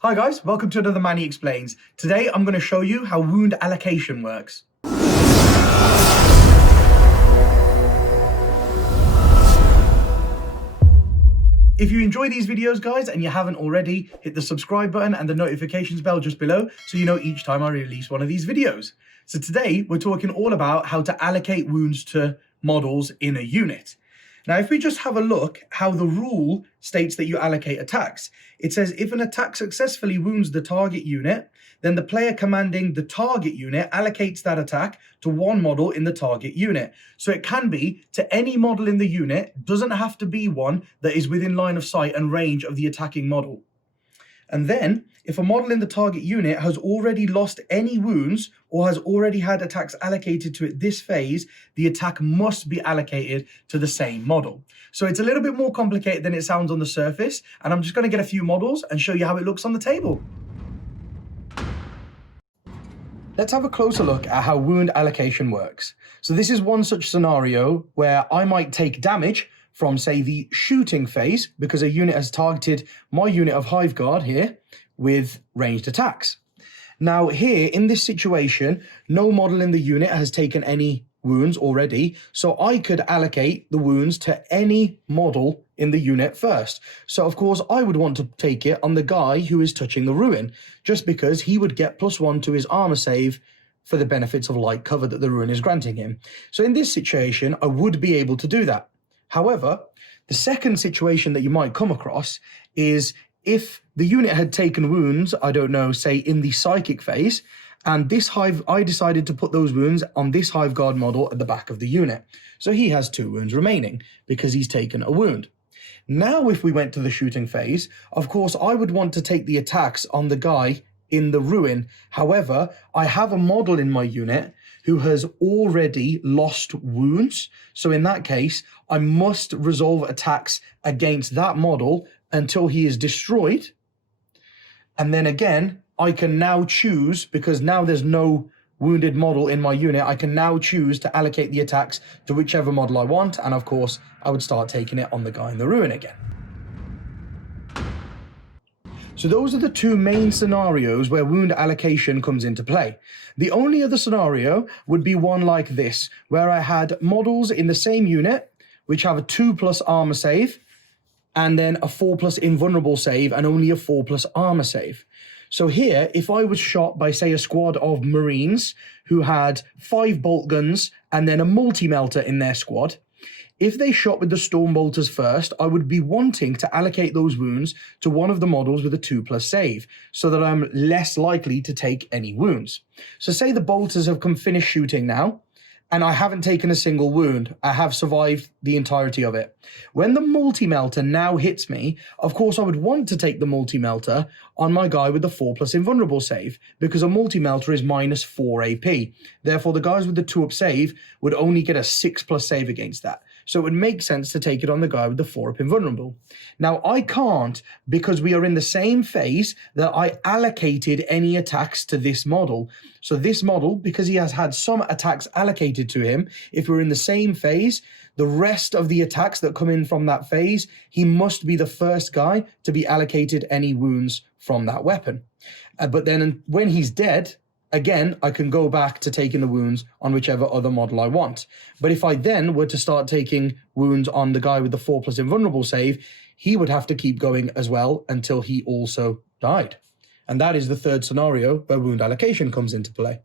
Hi guys, welcome to another Manny Explains. Today I'm going to show you how wound allocation works. If you enjoy these videos guys and you haven't already, hit the subscribe button and the notifications bell just below so you know each time I release one of these videos. So today we're talking all about how to allocate wounds to models in a unit. Now, if we just have a look how the rule states that you allocate attacks, it says if an attack successfully wounds the target unit, then the player commanding the target unit allocates that attack to one model in the target unit. So it can be to any model in the unit, doesn't have to be one that is within line of sight and range of the attacking model. And then, if a model in the target unit has already lost any wounds or has already had attacks allocated to it this phase, the attack must be allocated to the same model. So it's a little bit more complicated than it sounds on the surface, and I'm just going to get a few models and show you how it looks on the table. Let's have a closer look at how wound allocation works. So this is one such scenario where I might take damage from, say, the shooting phase, because a unit has targeted my unit of Hive Guard here with ranged attacks. Now here, in this situation, no model in the unit has taken any wounds already, so I could allocate the wounds to any model in the unit first. So of course, I would want to take it on the guy who is touching the ruin, just because he would get +1 to his armor save for the benefits of light cover that the ruin is granting him. So in this situation, I would be able to do that. However, the second situation that you might come across is if the unit had taken wounds, I don't know, say in the psychic phase, and this hive, I decided to put those wounds on this Hive Guard model at the back of the unit. So he has 2 wounds remaining because he's taken a wound. Now, if we went to the shooting phase, of course, I would want to take the attacks on the guy in the ruin. However, I have a model in my unit who has already lost wounds. So in that case, I must resolve attacks against that model until he is destroyed. And then again, I can now choose, because now there's no wounded model in my unit, I can now choose to allocate the attacks to whichever model I want. And of course, I would start taking it on the guy in the ruin again. So those are the 2 main scenarios where wound allocation comes into play. The only other scenario would be one like this, where I had models in the same unit, which have a 2+ armor save, and then a 4+ invulnerable save, and only a 4+ armor save. So here, if I was shot by, say, a squad of Marines who had 5 bolt guns and then a multi-melter in their squad, if they shot with the Storm Bolters first, I would be wanting to allocate those wounds to one of the models with a 2+ save, so that I'm less likely to take any wounds. So say the Bolters have come finished shooting now, and I haven't taken a single wound. I have survived the entirety of it. When the multi-melter now hits me, of course I would want to take the multi-melter on my guy with the 4+ invulnerable save, because a multi-melter is -4 AP. Therefore, the guys with the 2-up save would only get a 6+ save against that. So it would make sense to take it on the guy with the 4-up invulnerable. Now, I can't, because we are in the same phase that I allocated any attacks to this model. So this model, because he has had some attacks allocated to him, if we're in the same phase, the rest of the attacks that come in from that phase, he must be the first guy to be allocated any wounds from that weapon. But then when he's dead, again, I can go back to taking the wounds on whichever other model I want. But if I then were to start taking wounds on the guy with the 4+ invulnerable save, he would have to keep going as well until he also died. And that is the third scenario where wound allocation comes into play.